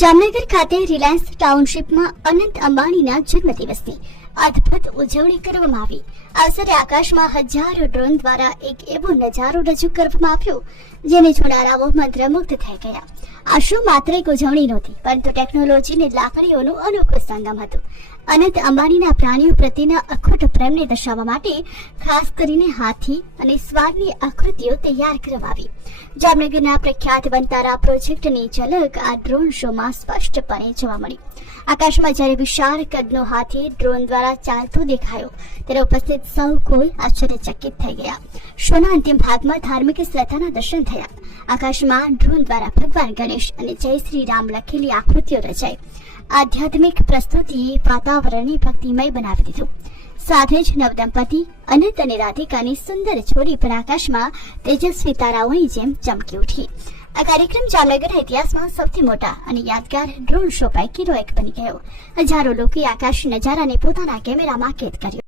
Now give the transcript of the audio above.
જામનગર ખાતે રિલાયન્સ ટાઉનશીપમાં અનંત અંબાણીના જન્મદિવસની અદ્ભુત ઉજવણી કરવામાં આવી। અવસરે આકાશમાં હજારો ડ્રોન દ્વારા એક એવો નજારો રજૂ કરવામાં આવ્યો જેને જોનારાઓ મંત્રમુગ્ધ થઈ ગયા। આ શું માત્ર એક ઉજવણી નહોતી, પરંતુ ટેકનોલોજીની લાકડીઓનું અનોખું સંગમ હતું। અનંત અંબાણીના પ્રાણીઓ પ્રત્યેના અખૂટ પ્રેમને દર્શાવવા માટે ખાસ કરીને હાથી અને શ્વાનની આકૃતિઓ તૈયાર કરવામાં આવી। જામનગરના પ્રખ્યાત વનતારા પ્રોજેક્ટની ઝલક આ ડ્રોન શોમાં સ્પષ્ટપણે જોવા મળી। આકાશમાં જ્યારે વિશાળ કદનો હાથી ડ્રોન દ્વારા ચાલતો દેખાયો ત્યારે ઉપસ્થિત સૌ કોઈ આશ્ચર્યચકિત થઈ ગયા। શોના અંતિમ ભાગમાં ધાર્મિક શ્રદ્ધાના દર્શન થયા। આકાશમાં ડ્રોન દ્વારા ભગવાન ગણેશ અને જય શ્રી રામ લખેલી આકૃતિઓ રચાઈ। આધ્યાત્મિક પ્રસ્તુતિએ વાતાવરણને ભક્તિમય બનાવી દીધું। સાથે જ નવદંપતિ અનંત અને રાધિકાની સુંદર જોડી પર આકાશમાં તેજસ્વી તારાઓની જેમ ચમકી ઉઠી। આ કાર્યક્રમ જામનગરના ઇતિહાસમાં સૌથી મોટા અને યાદગાર ડ્રોન શો પૈકીનો એક બની ગયો। હજારો લોકોએ આકાશ નજારાને પોતાના કેમેરામાં કેદ કર્યો।